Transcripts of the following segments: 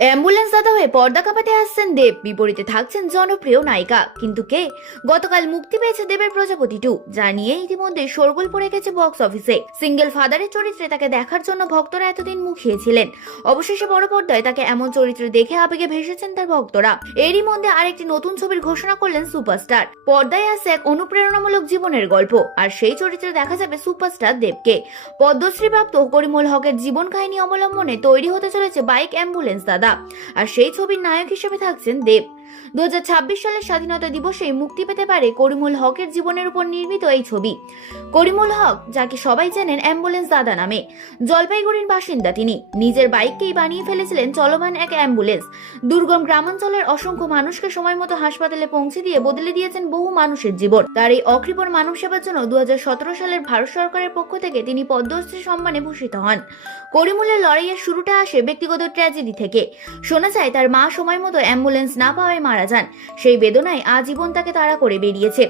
Ambulance দাদা হয়ে পর্দা কাঁপাতে আসছেন দেব, বিপরীতে থাকছেন জনপ্রিয় নায়িকা। কিন্তু কে? গতকাল মুক্তি পেয়েছে দেবের প্রজাপতি 2, যা নিয়ে ইতিমধ্যে শোরগোল পড়ে গেছে বক্স অফিসে। সিঙ্গেল ফাদারের চরিত্রে তাকে দেখার জন্য ভক্তরা এতদিন মুখিয়েছিলেন। অবশেষে বড় পর্দায় তাকে এমন চরিত্রে দেখে আবেগে ভেসেছেন তার ভক্তরা। এরই মধ্যে আরেকটি নতুন ছবির ঘোষণা করলেন সুপারস্টার। পর্দায় আসছে এক অনুপ্রেরণামূলক জীবনের গল্প, আর সেই চরিত্রে দেখা যাবে সুপারস্টার দেবকে। পদ্মশ্রীপ্রাপ্ত করিমুল হকের জীবন কাহিনী অবলম্বনে তৈরি হতে চলেছে বাইক অ্যাম্বুলেন্স দাদা, আর সেই ছবির নায়ক হিসেবে থাকছেন দেব। 2026 সালের স্বাধীনতা দিবসে মুক্তি পেতে পারে করিমুল হকের জীবনের উপর নির্মিত এই ছবি। করিমুল হক, যাকে সবাই জানেন অ্যাম্বুলেন্স দাদা নামে, জলপাইগুড়ির বাসিন্দা। তিনি নিজের বাইককেই বানিয়ে ফেলেছিলেন চলমান এক অ্যাম্বুলেন্স। দুর্গম গ্রামাঞ্চলের অসংখ্য মানুষকে সময় মতো হাসপাতালে পৌঁছে দিয়ে বদলে দিয়েছেন বহু মানুষের জীবন। তার এই অকৃপণ মানব সেবার জন্য 2017 সালের ভারত সরকারের পক্ষ থেকে তিনি পদ্মশ্রী সম্মানে ভূষিত হন। করিমুলের লড়াইয়ের শুরুটা আসে ব্যক্তিগত ট্র্যাজেডি থেকে। শোনা যায় তার মা সময় মতো অ্যাম্বুলেন্স না পাওয়ায় মারা যান। সেই বেদনায় আজীবন তাকে তাড়া করে বেরিয়েছে।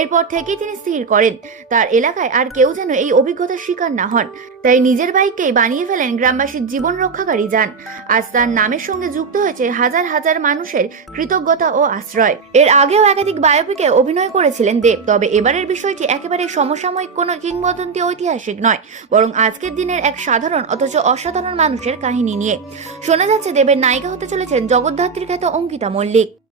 এরপর থেকেই তিনি স্থির করেন তার এলাকায় আর কেউ যেন এই অভিজ্ঞতার শিকার না হন। তাই নিজের বাইককেই বানিয়ে ফেলেন গ্রামবাসীর জীবন রক্ষাকারী যান। আজ তার নামের সঙ্গে যুক্ত হয়েছে হাজার হাজার মানুষের কৃতজ্ঞতা ও আশ্রয়। এর আগেও একাধিক বায়োপিকে অভিনয় করেছিলেন দেব, তবে এবারের বিষয়টি একেবারে সমসাময়িক কোনো কিংবদন্তি ঐতিহাসিক নয়, বরং আজকের দিনের এক সাধারণ অথচ অসাধারণ মানুষের কাহিনী নিয়ে। শোনা যাচ্ছে দেবের নায়িকা হতে চলেছেন জগদ্ধাত্রী খ্যাত অঙ্কিতা মল্লিক।